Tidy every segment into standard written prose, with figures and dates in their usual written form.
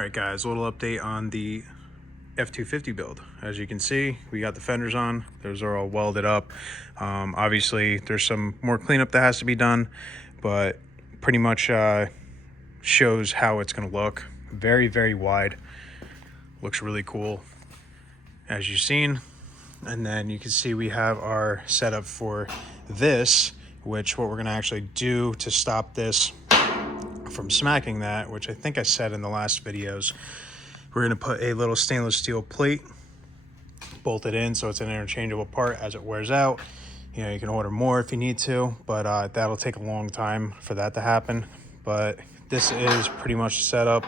Alright guys, a little update on the F250 build. As you can see, we got the fenders on. Those are all welded up. Obviously, there's some more cleanup that has to be done, but pretty much shows how it's going to look. Very, very wide. Looks really cool, as you've seen. And then you can see we have our setup for this, which what we're going to actually do to stop this from smacking that, which I think I said in the last videos, we're going to put a little stainless steel plate, bolt it in so it's an interchangeable part as it wears out. You know, you can order more if you need to, but that'll take a long time for that to happen. But this is pretty much the setup.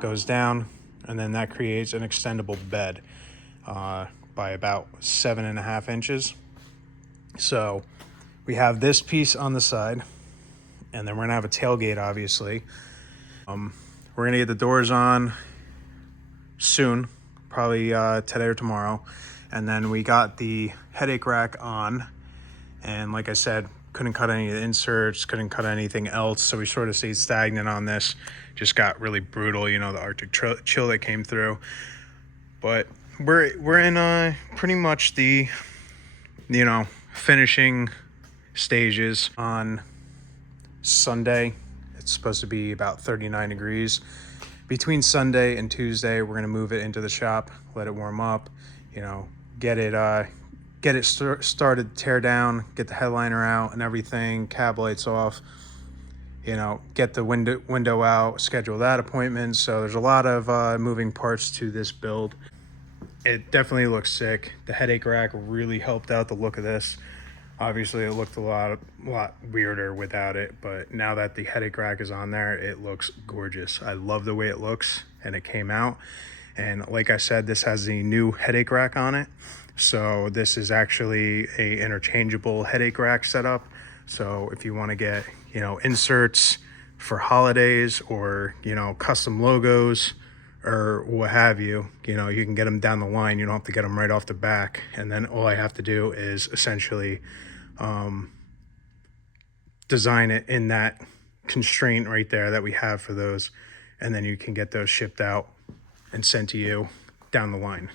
Goes down, and then that creates an extendable bed by about 7.5 inches. So we have this piece on the side, and then we're gonna have a tailgate, obviously. We're gonna get the doors on soon, probably today or tomorrow. And then we got the headache rack on, and like I said, couldn't cut any of the inserts, couldn't cut anything else, so we sort of stayed stagnant on this. Just got really brutal, you know, the Arctic chill that came through. But we're in pretty much the, you know, finishing stages. On Sunday, it's supposed to be about 39 degrees. Between Sunday and Tuesday, we're gonna move it into the shop, let it warm up, you know, get it started, tear down, get the headliner out and everything, cab lights off, you know, get the window out, schedule that appointment. So there's a lot of moving parts to this build. It definitely looks sick. The headache rack really helped out the look of this. Obviously it looked a lot weirder without it, but now that the headache rack is on there, it looks gorgeous. I love the way it looks and it came out. And like I said, this has the new headache rack on it. So this is actually a interchangeable headache rack setup. So if you want to get, you know, inserts for holidays or, you know, custom logos or what have you, you know, you can get them down the line. You don't have to get them right off the back. And then all I have to do is essentially design it in that constraint right there that we have for those. And then you can get those shipped out and sent to you down the line.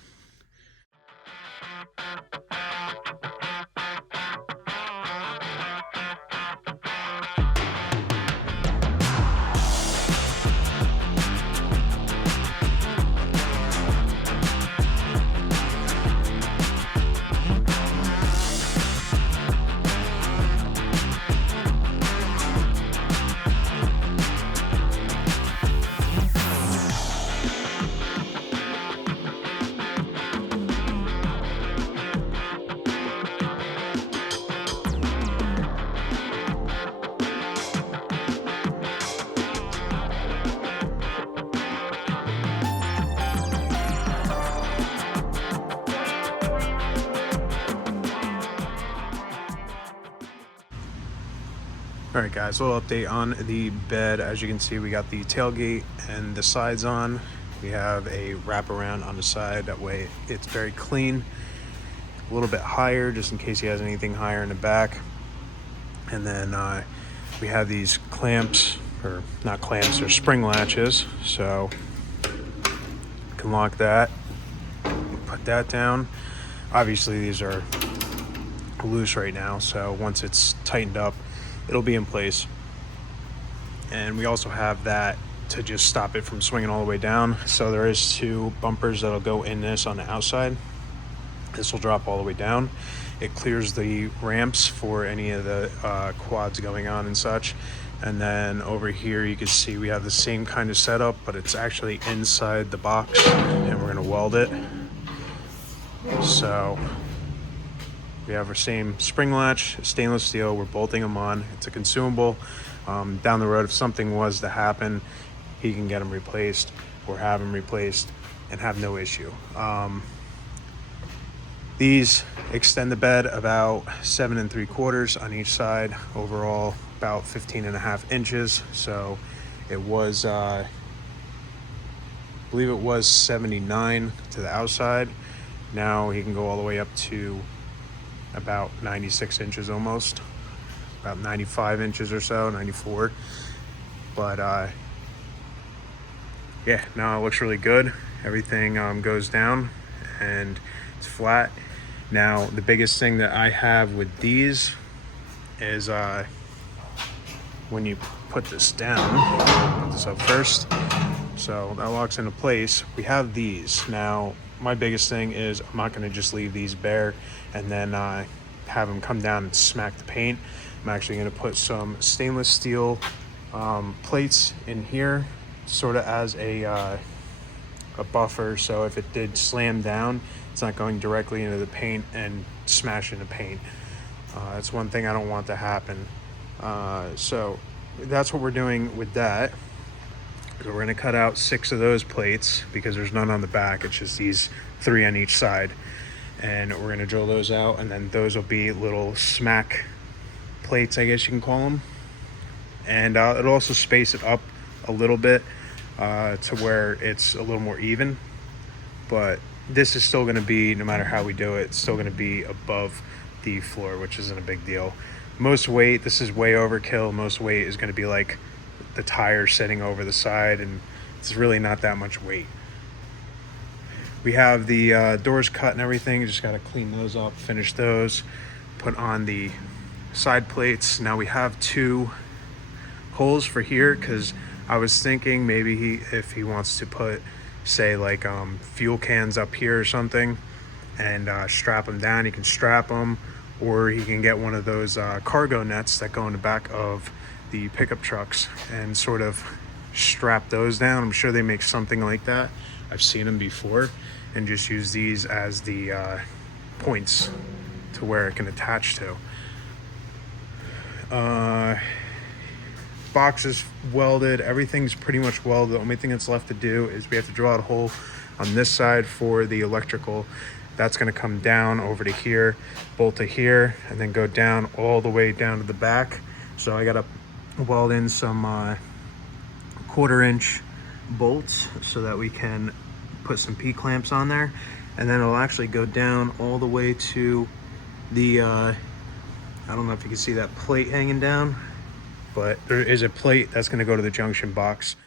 All right guys, a little update on the bed. As you can see, we got the tailgate and the sides on. We have a wraparound on the side, that way it's very clean. A little bit higher just in case he has anything higher in the back. And then we have these clamps, or not clamps, they're spring latches. So you can lock that, put that down. Obviously these are loose right now, so once it's tightened up, it'll be in place. And we also have that to just stop it from swinging all the way down. So there is 2 bumpers that'll go in this on the outside. This will drop all the way down. It clears the ramps for any of the quads going on and such. And then over here you can see we have the same kind of setup, but it's actually inside the box, and we're gonna weld it. So we have our same spring latch, stainless steel. We're bolting them on. It's a consumable. Down the road, if something was to happen, he can get them replaced or have them replaced and have no issue. These extend the bed about 7 3/4 on each side. Overall, about 15.5 inches. So it was, I believe it was 79 to the outside. Now he can go all the way up to about 96 inches almost, about 95 inches or so, 94. But yeah, now it looks really good. Everything goes down and it's flat. Now the biggest thing that I have with these is when you put this down, put this up first, so that locks into place. We have these. Now my biggest thing is I'm not going to just leave these bare and then have them come down and smack the paint. I'm actually going to put some stainless steel plates in here, sort of as a buffer, so if it did slam down, it's not going directly into the paint and smash into paint. That's one thing I don't want to happen. So that's what we're doing with that. So we're going to cut out 6 of those plates because there's none on the back. It's just these 3 on each side, and we're going to drill those out, and then those will be little smack plates, I guess you can call them. And it'll also space it up a little bit to where it's a little more even. But this is still going to be, no matter how we do it, it's still going to be above the floor, which isn't a big deal. Most weight, this is way overkill. Most weight is going to be like the tire sitting over the side, and it's really not that much weight. We have the doors cut and everything. Just got to clean those up, finish those, put on the side plates. Now we have 2 holes for here because I was thinking maybe if he wants to put, say, like fuel cans up here or something and strap them down, he can strap them, or he can get one of those cargo nets that go in the back of the pickup trucks and sort of strap those down. I'm sure they make something like that. I've seen them before, and just use these as the points to where it can attach to. Box is welded, everything's pretty much welded. The only thing that's left to do is we have to drill out a hole on this side for the electrical. That's going to come down over to here, bolt to here, and then go down all the way down to the back. So I got to weld in some 1/4-inch bolts so that we can put some P-clamps on there, and then it'll actually go down all the way to the I don't know if you can see that plate hanging down, but there is a plate that's going to go to the junction box.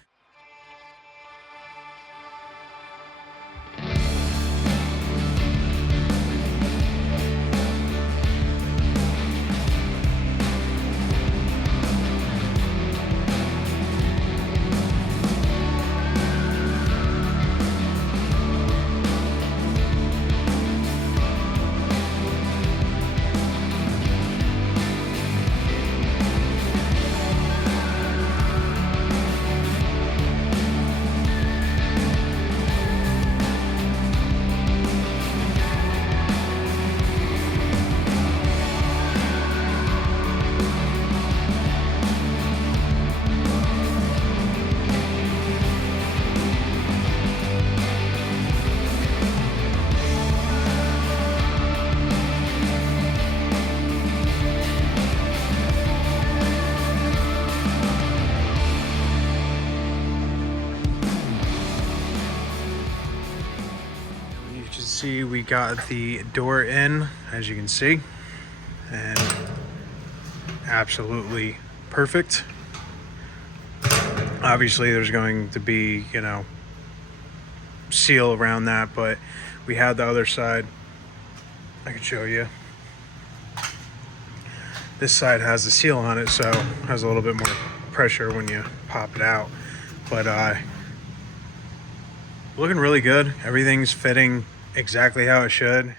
See, we got the door in, as you can see, and absolutely perfect. Obviously there's going to be, you know, seal around that, but we had the other side. I can show you. This side has the seal on it, so it has a little bit more pressure when you pop it out. But looking really good. Everything's fitting exactly how it should.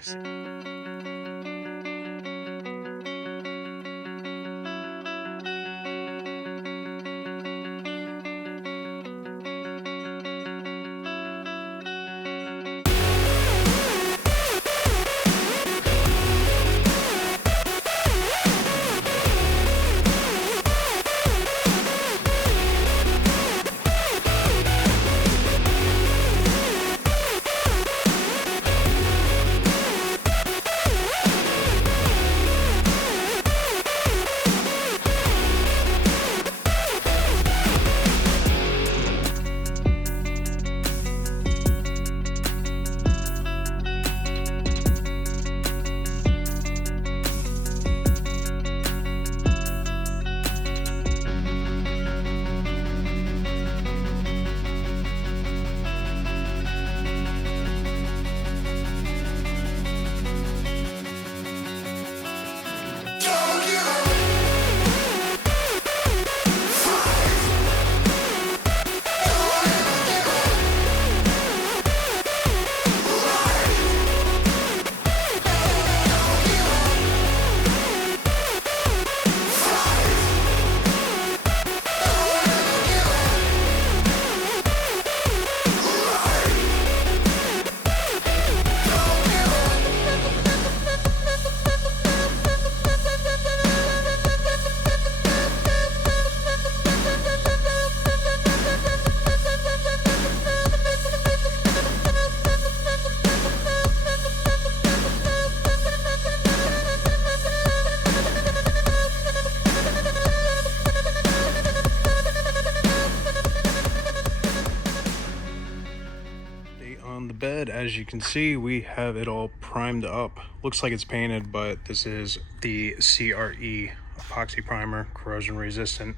bed, as you can see, we have it all primed up. Looks like it's painted, but this is the CRE epoxy primer, corrosion resistant.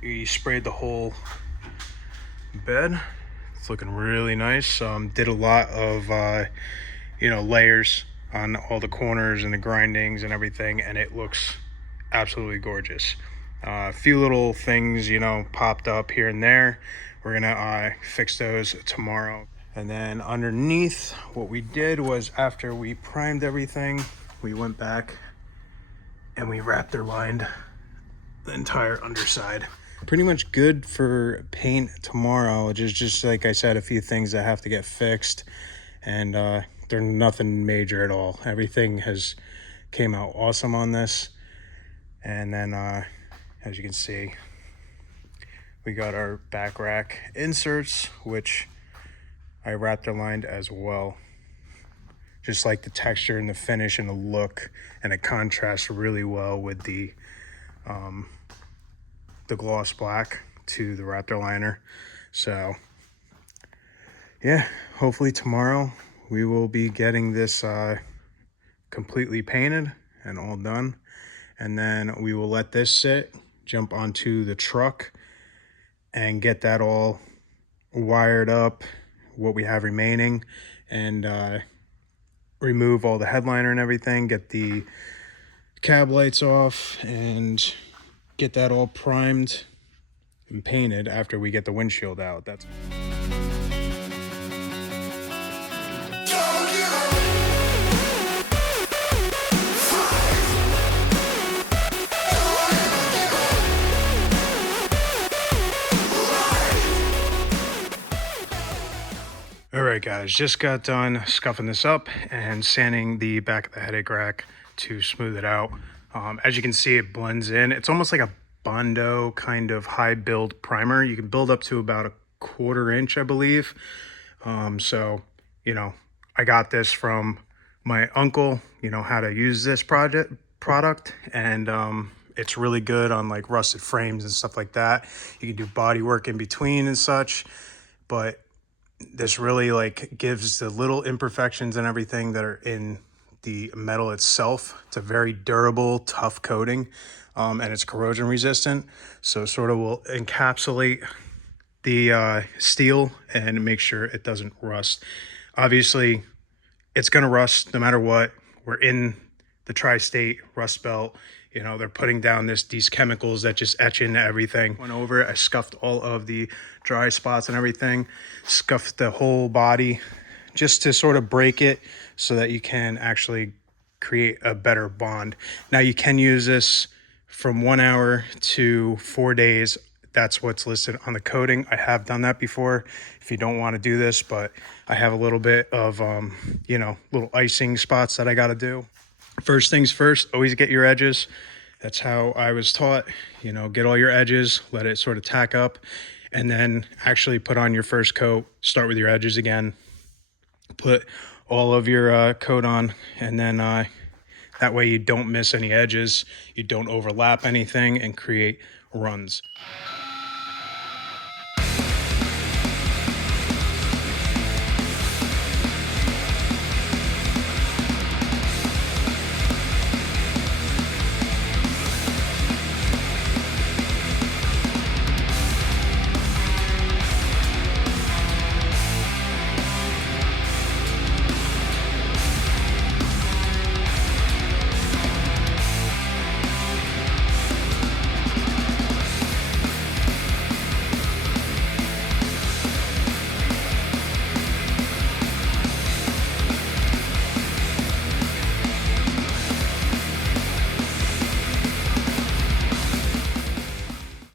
We sprayed the whole bed. It's looking really nice. Did a lot of layers on all the corners and the grindings and everything, and it looks absolutely gorgeous. A few little things popped up here and there. We're gonna fix those tomorrow. And then underneath, what we did was, after we primed everything, we went back and we Raptor lined the entire underside. Pretty much good for paint tomorrow. Just like I said, a few things that have to get fixed, and they're nothing major at all. Everything has came out awesome on this. And then as you can see, we got our back rack inserts, which I Raptor lined as well. Just like the texture and the finish and the look, and it contrasts really well with the gloss black to the Raptor liner. So yeah, hopefully tomorrow we will be getting this completely painted and all done, and then we will let this sit, jump onto the truck, and get that all wired up, what we have remaining, and remove all the headliner and everything, get the cab lights off, and get that all primed and painted after we get the windshield out. That's all right, guys, just got done scuffing this up and sanding the back of the headache rack to smooth it out. As you can see, it blends in. It's almost like a Bondo kind of high build primer. You can build up to about 1/4 inch, I believe. So, I got this from my uncle, how to use this product, and it's really good on like rusted frames and stuff like that. You can do body work in between and such, but this really like gives the little imperfections and everything that are in the metal itself. It's a very durable, tough coating, and it's corrosion resistant, so sort of will encapsulate the steel and make sure it doesn't rust. Obviously it's going to rust no matter what. We're in the tri-state rust belt. They're putting down these chemicals that just etch into everything. Went over it, I scuffed all of the dry spots and everything, scuffed the whole body just to sort of break it so that you can actually create a better bond. Now you can use this from 1 hour to 4 days. That's what's listed on the coating. I have done that before if you don't want to do this, but I have a little bit of, little icing spots that I got to do. First things first, always get your edges. That's how I was taught. Get all your edges, let it sort of tack up, and then actually put on your first coat. Start with your edges again. Put all of your coat on, and then that way you don't miss any edges, you don't overlap anything and create runs.